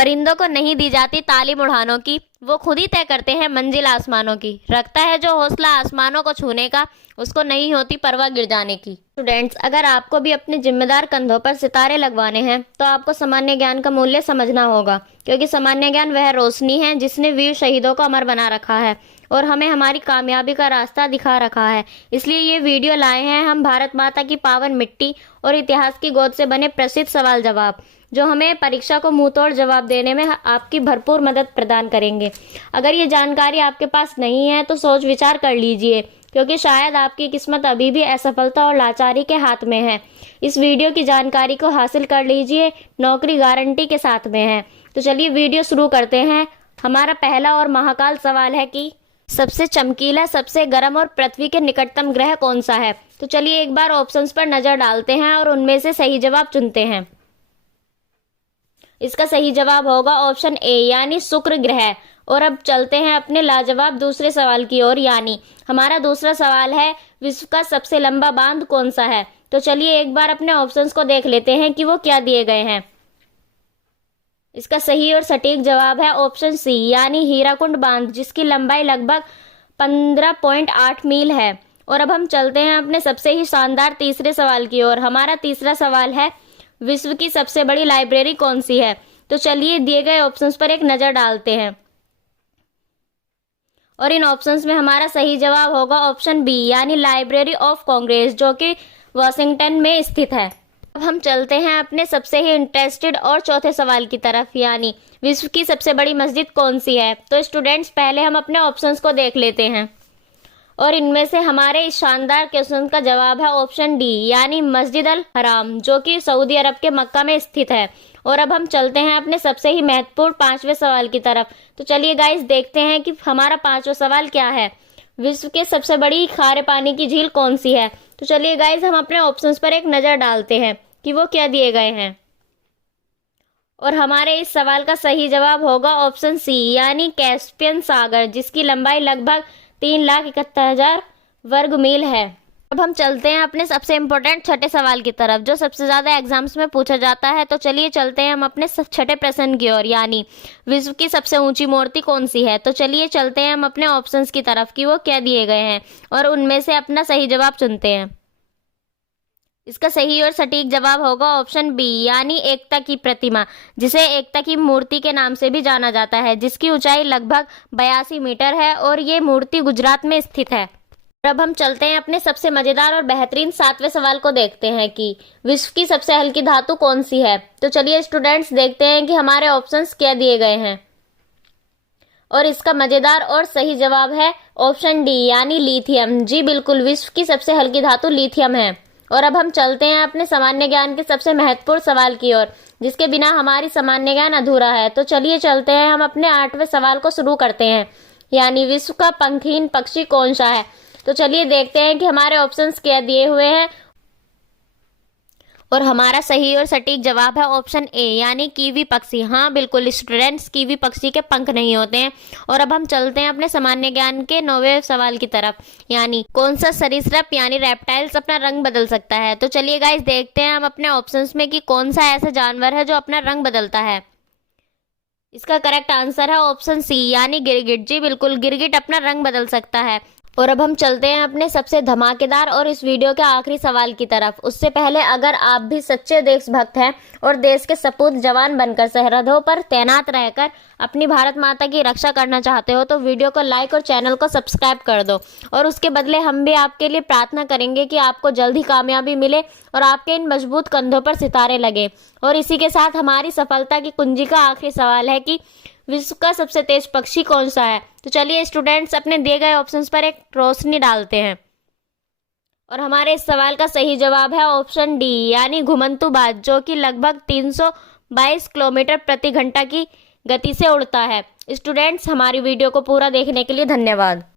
परिंदों को नहीं दी जाती तालीम उड़ानों की, वो खुद ही तय करते हैं मंजिल आसमानों की। रखता है जो हौसला आसमानों को छूने का, उसको नहीं होती परवाह गिर जाने की। स्टूडेंट्स, अगर आपको भी अपने जिम्मेदार कंधों पर सितारे लगवाने हैं तो आपको सामान्य ज्ञान का मूल्य समझना होगा, क्योंकि सामान्य ज्ञान वह रोशनी है जिसने वीर शहीदों को अमर बना रखा है और हमें हमारी कामयाबी का रास्ता दिखा रखा है। इसलिए ये वीडियो लाए हैं हम भारत माता की पावन मिट्टी और इतिहास की गोद से बने प्रसिद्ध सवाल जवाब, जो हमें परीक्षा को मुंह तोड़ जवाब देने में आपकी भरपूर मदद प्रदान करेंगे। अगर ये जानकारी आपके पास नहीं है तो सोच विचार कर लीजिए, क्योंकि शायद आपकी किस्मत अभी भी असफलता और लाचारी के हाथ में है। इस वीडियो की जानकारी को हासिल कर लीजिए, नौकरी गारंटी के साथ में है। तो चलिए वीडियो शुरू करते हैं। हमारा पहला और महाकाल सवाल है कि सबसे चमकीला, सबसे गर्म और पृथ्वी के निकटतम ग्रह कौन सा है। तो चलिए एक बार ऑप्शंस पर नजर डालते हैं और उनमें से सही जवाब चुनते हैं। इसका सही जवाब होगा ऑप्शन ए, यानी शुक्र ग्रह। और अब चलते हैं अपने लाजवाब दूसरे सवाल की ओर, यानी हमारा दूसरा सवाल है विश्व का सबसे लंबा बांध कौन सा है। तो चलिए एक बार अपने ऑप्शंस को देख लेते हैं कि वो क्या दिए गए हैं। इसका सही और सटीक जवाब है ऑप्शन सी, यानी हीराकुंड बांध, जिसकी लंबाई लगभग 15.8 मील है। और अब हम चलते हैं अपने सबसे ही शानदार तीसरे सवाल की ओर। हमारा तीसरा सवाल है विश्व की सबसे बड़ी लाइब्रेरी कौन सी है। तो चलिए दिए गए ऑप्शंस पर एक नजर डालते हैं और इन ऑप्शंस में हमारा सही जवाब होगा ऑप्शन बी, यानी लाइब्रेरी ऑफ कांग्रेस, जो कि वॉशिंगटन में स्थित है। अब हम चलते हैं अपने सबसे ही इंटरेस्टेड और चौथे सवाल की तरफ, यानी विश्व की सबसे बड़ी मस्जिद कौन सी है। तो स्टूडेंट्स, पहले हम अपने ऑप्शंस को देख लेते हैं और इनमें से हमारे इस शानदार क्वेश्चन का जवाब है ऑप्शन डी, यानी मस्जिद अल हराम, जो कि सऊदी अरब के मक्का में स्थित है। और अब हम चलते हैं अपने सबसे ही महत्वपूर्ण पांचवें सवाल की तरफ। तो चलिए गाइस देखते हैं कि हमारा पांचवा सवाल क्या है। विश्व के सबसे बड़ी खारे पानी की झील कौन सी है। तो चलिए गाइस हम अपने ऑप्शंस पर एक नजर डालते हैं कि वो क्या दिए गए हैं। और हमारे इस सवाल का सही जवाब होगा ऑप्शन सी, यानी कैस्पियन सागर, जिसकी लंबाई लगभग 3,71,000 वर्ग मील है। अब हम चलते हैं अपने सबसे इम्पोर्टेंट छठे सवाल की तरफ, जो सबसे ज्यादा एग्जाम्स में पूछा जाता है। तो चलिए चलते हैं हम अपने छठे प्रश्न की ओर, यानी विश्व की सबसे ऊंची मूर्ति कौन सी है। तो चलिए चलते हैं हम अपने ऑप्शंस की तरफ कि वो क्या दिए गए हैं और उनमें से अपना सही जवाब चुनते हैं। इसका सही और सटीक जवाब होगा ऑप्शन बी, यानी एकता की प्रतिमा, जिसे एकता की मूर्ति के नाम से भी जाना जाता है, जिसकी ऊंचाई लगभग 82 मीटर है और ये मूर्ति गुजरात में स्थित है। अब हम चलते हैं अपने सबसे मजेदार और बेहतरीन सातवें सवाल को देखते हैं कि विश्व की सबसे हल्की धातु कौन सी है। तो चलिए स्टूडेंट्स देखते हैं कि हमारे ऑप्शंस क्या दिए गए हैं और इसका मजेदार और सही जवाब है ऑप्शन डी, यानी लिथियम। जी बिल्कुल, विश्व की सबसे हल्की धातु लिथियम है। और अब हम चलते हैं अपने सामान्य ज्ञान के सबसे महत्वपूर्ण सवाल की ओर, जिसके बिना हमारी सामान्य ज्ञान अधूरा है। तो चलिए चलते हैं हम अपने आठवें सवाल को शुरू करते हैं, यानी विश्व का पंखहीन पक्षी कौन सा है। तो चलिए देखते हैं कि हमारे ऑप्शंस क्या दिए हुए हैं और हमारा सही और सटीक जवाब है ऑप्शन ए, यानी कीवी पक्षी। हाँ बिल्कुल स्टूडेंट्स, कीवी पक्षी के पंख नहीं होते हैं। और अब हम चलते हैं अपने सामान्य ज्ञान के 9वें सवाल की तरफ, यानी कौन सा सरीसृप यानी रेप्टाइल्स अपना रंग बदल सकता है। तो चलिए गाइस देखते हैं हम अपने ऑप्शंस में कि कौन सा ऐसा जानवर है जो अपना रंग बदलता है। इसका करेक्ट आंसर है ऑप्शन सी, यानी गिरगिट। जी बिल्कुल, गिरगिट अपना रंग बदल सकता है। और अब हम चलते हैं अपने सबसे धमाकेदार और इस वीडियो के आखिरी सवाल की तरफ। उससे पहले, अगर आप भी सच्चे देशभक्त हैं और देश के सपूत जवान बनकर सरहदों पर तैनात रहकर अपनी भारत माता की रक्षा करना चाहते हो, तो वीडियो को लाइक और चैनल को सब्सक्राइब कर दो। और उसके बदले हम भी आपके लिए प्रार्थना करेंगे कि आपको जल्द ही कामयाबी मिले और आपके इन मजबूत कंधों पर सितारे लगे। और इसी के साथ हमारी सफलता की कुंजी का आखिरी सवाल है कि विश्व का सबसे तेज पक्षी कौन सा है। तो चलिए स्टूडेंट्स अपने दिए गए ऑप्शंस पर एक रोशनी डालते हैं और हमारे इस सवाल का सही जवाब है ऑप्शन डी, यानी घुमंतु बाज, जो कि लगभग 322 किलोमीटर प्रति घंटा की गति से उड़ता है। स्टूडेंट्स, हमारी वीडियो को पूरा देखने के लिए धन्यवाद।